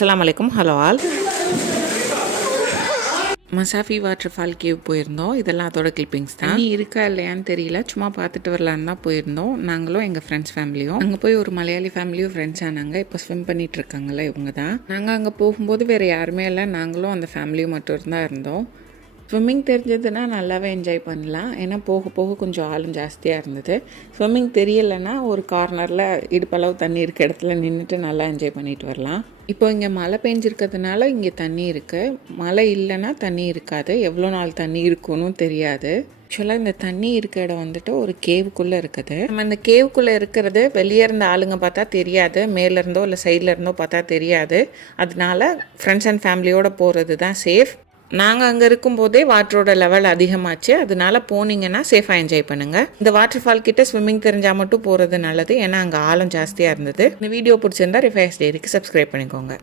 அஸ்ஸலாமு அலைக்கும். Hello all. Masafi water fall cave போயிருந்தோம். இதெல்லாம் அதோட கிளிப்பிங்ஸ் தான். தண்ணி இருக்கா இல்லையான்னு தெரியல, சும்மா பார்த்துட்டு வரலான்னு தான் போயிருந்தோம். நாங்களும் எங்கள் ஃப்ரெண்ட்ஸ் ஃபேமிலியும் அங்கே போய் ஒரு மலையாளி ஃபேமிலியும் ஃப்ரெண்ட்ஸ் ஆனாங்க. இப்போ ஸ்விம் பண்ணிட்டு இருக்காங்களே இவங்க தான். நாங்கள் அங்கே போகும்போது வேறு யாருமே இல்லை, நாங்களும் அந்த ஃபேமிலியும் மட்டும் தான் இருந்தோம். ஸ்விம்மிங் தெரிஞ்சதுன்னா நல்லாவே என்ஜாய் பண்ணலாம். ஏன்னா போக போக கொஞ்சம் ஆளும் ஜாஸ்தியாக இருந்தது. ஸ்விம்மிங் தெரியலைன்னா ஒரு கார்னரில் இடுப்பளவு தண்ணி இருக்க இடத்துல நின்றுட்டு நல்லா என்ஜாய் பண்ணிட்டு வரலாம். இப்போ இங்கே மழை பெஞ்சிருக்கிறதுனால இங்கே தண்ணி இருக்குது. மழை இல்லைன்னா தண்ணி இருக்காது. எவ்வளோ நாள் தண்ணி இருக்குன்னு தெரியாது. ஆக்சுவலாக இந்த தண்ணி இருக்க இடம் வந்துட்டு ஒரு கேவுக்குள்ளே இருக்குது. நம்ம இந்த கேவுக்குள்ளே இருக்கிறது வெளியே இருந்த ஆளுங்க பார்த்தா தெரியாது, மேலேருந்தோ இல்லை சைடில் இருந்தோ பார்த்தா தெரியாது. அதனால ஃப்ரெண்ட்ஸ் அண்ட் ஃபேமிலியோடு போகிறது தான் சேஃப். நாங்கள் அங்கே இருக்கும்போதே வாட்டரோட லெவல் அதிகமாச்சு. அதனால போனீங்கன்னா சேஃபாக என்ஜாய் பண்ணுங்கள். இந்த வாட்டர் ஃபால் கிட்ட ஸ்விம்மிங் தெரிஞ்சால் மட்டும் போகிறது நல்லது, ஏன்னா அங்கே ஆழம் ஜாஸ்தியாக இருந்தது. இந்த வீடியோ பிடிச்சிருந்தா ரிஃபைஸ் டெய்ரிக்கு சப்ஸ்கிரைப் பண்ணிக்கோங்க.